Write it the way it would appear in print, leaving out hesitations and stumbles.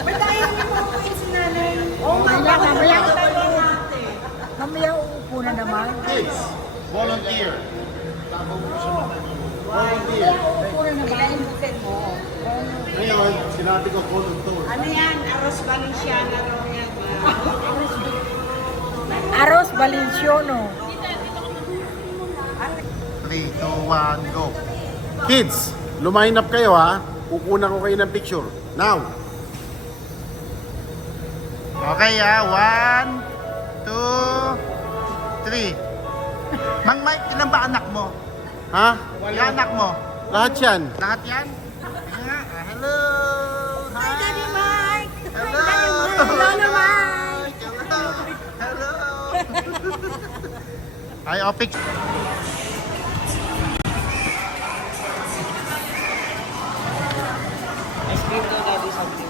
Patayin mo po yung sinanay. Oo, Mamaya uupo na naman. Kids, volunteer. Volunteer. Uupo na naman. Ngayon, sinabi ko volunteer. Ano yan? Aros Valenciana raw yan. Aros Valenciano. 3, 2, 1, go. Kids, lumain up kayo ha. Kukunan ko kayo ng picture. Now. Okay ha. 1, 2, 3. Mang Mike, ilan ba anak mo? Ha? Ilan anak mo? Lahat yan. Lahat yan? Hello. Hi. Daddy Mike! Hello. Lolo Mike! Hello. Hello. Ay, o picture. Ice cream daw, daddy, something.